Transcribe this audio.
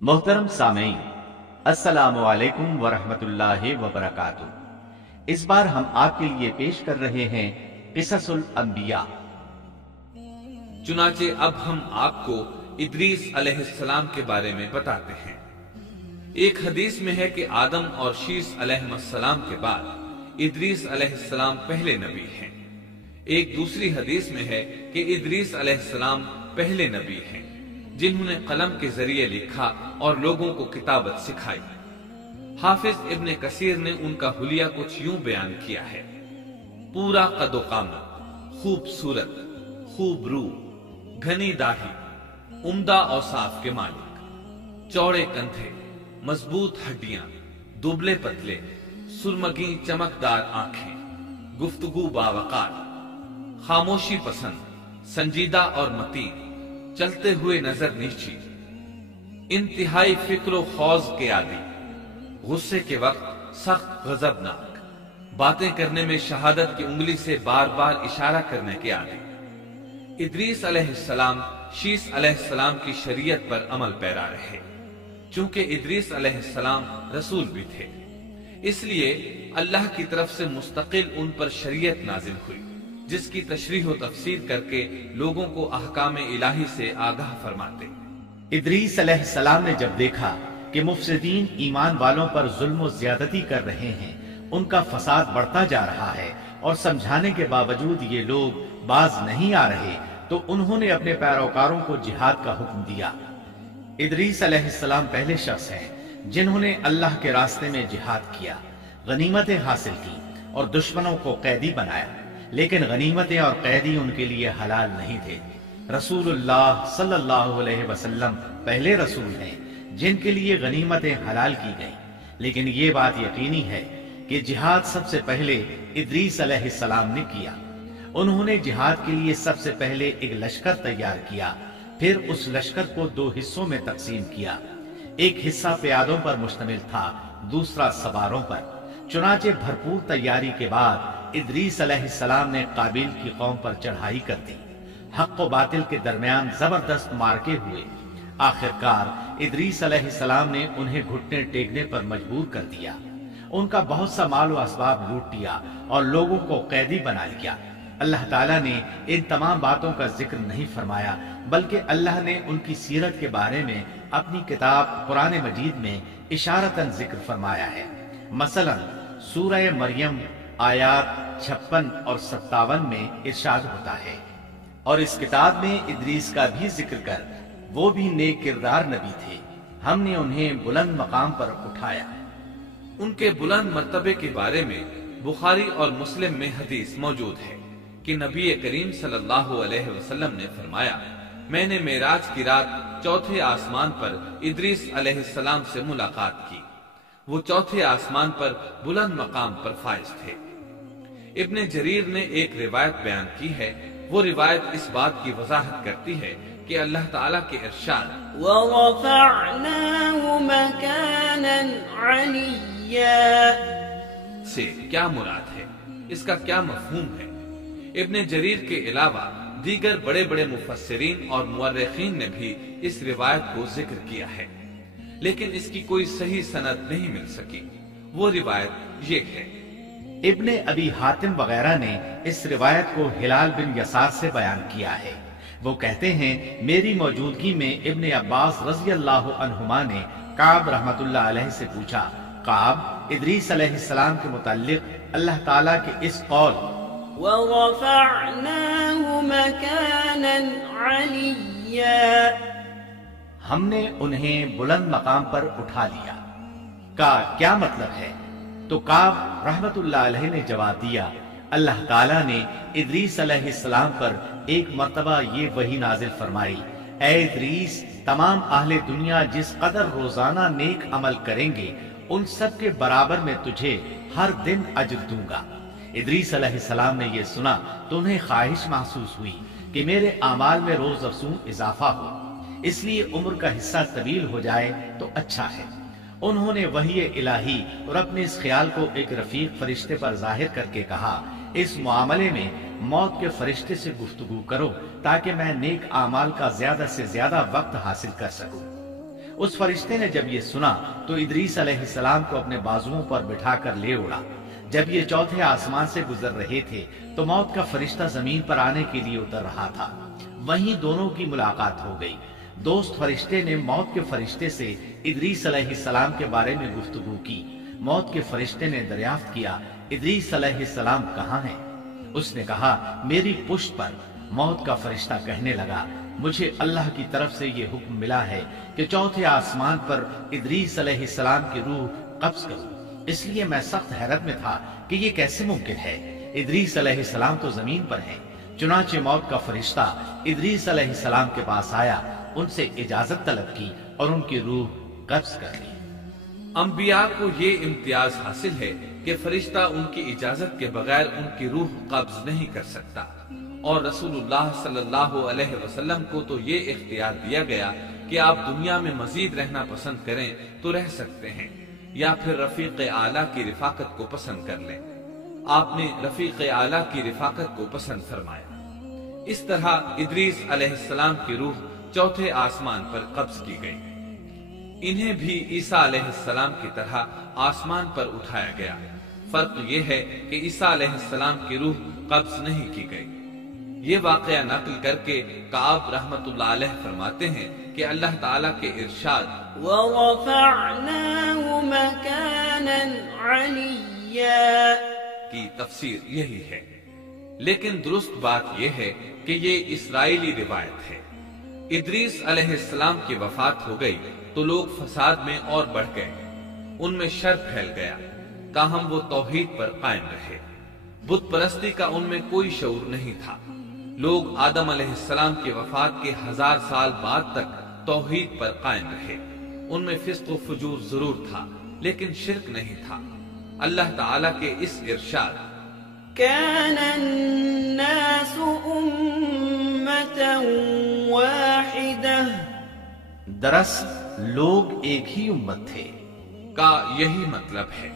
मोहतरम सामीन, अस्सलामु अलैकुम वरहमतुल्लाहि वबरकातुह। इस बार हम आपके लिए पेश कर रहे हैं क़िससुल अंबिया। चुनाचे अब हम आपको इदरीस अलैहिस्सलाम के बारे में बताते हैं। एक हदीस में है कि आदम और शीस अलैहिस्सलाम के बाद इदरीस अलैहिस्सलाम पहले नबी हैं। एक दूसरी हदीस में है कि इदरीस अलैहिस्सलाम पहले नबी हैं जिन्होंने कलम के जरिए लिखा और लोगों को किताबत सिखाई। हाफिज इब्ने कसीर ने उनका हुलिया कुछ यूं बयान किया है: पूरा कदो कामत, खूबसूरत, खूब रू, घनी दाढ़ी, उम्दा औसाफ के मालिक, चौड़े कंधे, मजबूत हड्डियां, दुबले पतले, सुरमगी चमकदार आंखें, गुफ्तगू बावकार, खामोशी पसंद, संजीदा और मतीन, चलते हुए नजर नीची, इंतहाई फिक्र खौज के आदि, गुस्से के वक्त सख्त गजबनाक, बातें करने में शहादत की उंगली से बार बार इशारा करने के आदि। इदरीस अलैहिस्सलाम शीस अलैहिस्सलाम की शरीयत पर अमल पैरा रहे। चूंकि इदरीस अलैहिस्सलाम रसूल भी थे, इसलिए अल्लाह की तरफ से मुस्तकिल उन पर शरीयत नाजिल हुई, जिसकी तशरीह व तफसीर करके लोगों को अहकाम इलाही से आगाह फरमाते। इदरीस अलैहिस्सलाम ने जब देखा कि मुफसिदीन ईमान वालों पर जुल्म व ज्यादती कर रहे हैं, उनका फसाद बढ़ता जा रहा है और समझाने के बावजूद ये लोग बाज नहीं आ रहे, तो उन्होंने अपने पैरोकारों को जिहाद का हुक्म दिया। इदरीस अलैहिस्सलाम पहले शख्स हैं जिन्होंने अल्लाह के रास्ते में जिहाद किया, गनीमतें हासिल की और दुश्मनों को कैदी बनाया। लेकिन गनीमतें और कैदी उनके लिए हलाल नहीं थे। रसूलुल्लाह सल्लल्लाहु अलैहि वसल्लम पहले रसूल हैं जिनके लिए गनीमतें हलाल की गईं। लेकिन ये बात यकीनी है कि जिहाद सबसे पहले इदरीस अलैहिस्सलाम ने किया। उन्होंने जिहाद के लिए सबसे पहले एक लश्कर तैयार किया, फिर उस लश्कर को दो हिस्सों में तकसीम किया। एक हिस्सा प्यादों पर मुश्तमिल था, दूसरा सवारों पर। चुनाचे भरपूर तैयारी के बाद इदरीस अलैहिस्सलाम ने काबिल की कौम पर चढ़ाई कर दी। हक व बातिल के दरमियान जबरदस्त मार्के हुए। आखिरकार इदरीस अलैहिस्सलाम ने उन्हें घुटने टेकने पर मजबूर कर दिया। उनका बहुत सा माल व असबाब लूट लिया और लोगों को कैदी बना लिया। अल्लाह ताला ने इन तमाम बातों का जिक्र नहीं फरमाया, बल्कि अल्लाह ने उनकी सीरत के बारे में अपनी किताब कुरान मजीद में इशारतन जिक्र फरमाया है। मसलन सूरह मरियम आयात 56 और 57 में इरशाद होता है, और इस किताब में इदरीस का भी जिक्र कर, वो भी नेक किरदार नबी थे, हमने उन्हें बुलंद मकाम पर उठाया। उनके बुलंद मर्तबे के बारे में बुखारी और मुस्लिम में हदीस मौजूद है कि नबी करीम सल्लल्लाहु अलैहि वसल्लम ने फरमाया, मैंने मेराज की रात चौथे आसमान पर इदरीस अलैहिस्सलाम से मुलाकात की। वो चौथे आसमान पर बुलंद मकाम पर फाइज थे। इब्ने जरीर ने एक रिवायत बयान की है। वो रिवायत इस बात की वजाहत करती है कि अल्लाह ताला के इरशाद वरफ़अनाहु मकानन अलिय्या से क्या मुराद है, इसका क्या मफहूम है। इब्ने जरीर के अलावा दीगर बड़े बड़े मुफस्सिरीन और मुअर्रिखीन ने भी इस रिवायत को जिक्र किया है, लेकिन इसकी कोई सही सनद नहीं मिल सकी। वो रिवायत ये है। इब्ने अबी हातिम वगैरह ने इस रिवायत को हिलाल बिन यसार से बयान किया है। वो कहते हैं, मेरी मौजूदगी में इब्ने अब्बास रज़ी अल्लाहु अन्हुमा ने काब रहमतुल्लाह अलैहि से पूछा, काब, इदरीस अलैहिस्सलाम के मुताल्लिक अल्लाह ताला के इस कौल वरफ़अनाहु मकानन अलिय्या, हमने उन्हें बुलंद मकाम पर उठा लिया, का क्या मतलब है? तो काब रहमतुल्लाह अलैहि ने जवाब दिया, अल्लाह ताला ने इदरीस अलैहिस्सलाम पर एक मर्तबा ये वही नाजिल फरमाई, ऐ इदरीस, तमाम अहले दुनिया जिस कदर रोजाना नेक अमल करेंगे, उन सब के बराबर में तुझे हर दिन अजर दूंगा। इदरीस अलैहिस्सलाम ने ये सुना तो उन्हें ख्वाहिश महसूस हुई कि मेरे आमाल में रोज अफजूं इजाफा हो, इसलिए उम्र का हिस्सा तवील हो जाए तो अच्छा है। उन्होंने वही इलाही और अपने इस ख्याल को एक रफीक फरिश्ते पर जाहिर करके कहा, इस मामले में मौत के फरिश्ते से गुफ्तगू करो ताकि मैं नेक आमाल का ज्यादा से ज्यादा वक्त हासिल कर सकूं। उस फरिश्ते ने जब ये सुना तो इदरीस अलैहिस्सलाम को अपने बाजुओं पर बिठा कर ले उड़ा। जब ये चौथे आसमान से गुजर रहे थे तो मौत का फरिश्ता जमीन पर आने के लिए उतर रहा था। वहीं दोनों की मुलाकात हो गई। दोस्त फरिश्ते ने मौत के फरिश्ते से इदरीस अलैहिस्सलाम के बारे में गुफ्तगू की। मौत के फरिश्ते ने दरियाफ्त किया, इदरीस अलैहिस्सलाम कहाँ हैं? उसने कहा, मेरी पुश्त पर। मौत का फरिश्ता कहने लगा, मुझे अल्लाह की तरफ से ये हुक्म मिला है कि चौथे आसमान पर इदरीस अलैहिस्सलाम की रूह कब्ज करूं। इसलिए मैं सख्त हैरत में था कि ये कैसे मुमकिन है। इदरीस अलैहिस्सलाम तो जमीन पर हैं। चुनाचे मौत का फरिश्ता इदरीस अलैहिस्सलाम के पास आया, उनसे इजाजत तलब की और उनकी रूह कब्ज कर ली। अंबिया को ये इम्तियाज हासिल है कि फरिश्ता उनकी इजाजत के बगैर उनकी रूह कब्ज नहीं कर सकता, और रसूलुल्लाह सल्लल्लाहु अलैहि वसल्लम को तो ये इख्तियार दिया गया कि आप दुनिया में मजीद रहना पसंद करें तो रह सकते हैं, या फिर रफीक आला की रिफाकत को पसंद कर लें। आपने रफीक आला की रिफाकत को पसंद फरमाया। इस तरह इदरीस अलैहिस्सलाम की रूह चौथे आसमान पर कब्ज की गई। इन्हें भी ईसा अलैहिस्सलाम की तरह आसमान पर उठाया गया। फर्क ये है कि ईसा अलैहिस्सलाम की रूह कब्ज नहीं की गई। ये वाकया नकल करके काब रहमतुल्लाह अलैह फरमाते हैं कि अल्लाह ताला के इरशाद वरफ़अनाहु मकानन अलिय्या की तफसीर यही है। लेकिन दुरुस्त बात यह है कि ये इस्राएली रिवायत है। इदरीस अलैहिस्सलाम की वफात हो गई तो लोग फसाद में और बढ़ गए, उनमें शर फैल गया, ताहम वो तौहीद पर कायम रहे। बुत परस्ती का उनमें कोई शऊर नहीं था। लोग आदम अलैहिस्सलाम की वफात के 1000 साल बाद तक तौहीद पर कायम रहे। उनमें फिस्क व फुजूर जरूर था, लेकिन शिर्क नहीं था। अल्लाह ताला के इस इरशाद कानन्नासु उम्मतन वाहिदह, दरअसल लोग एक ही उम्मत थे, का यही मतलब है।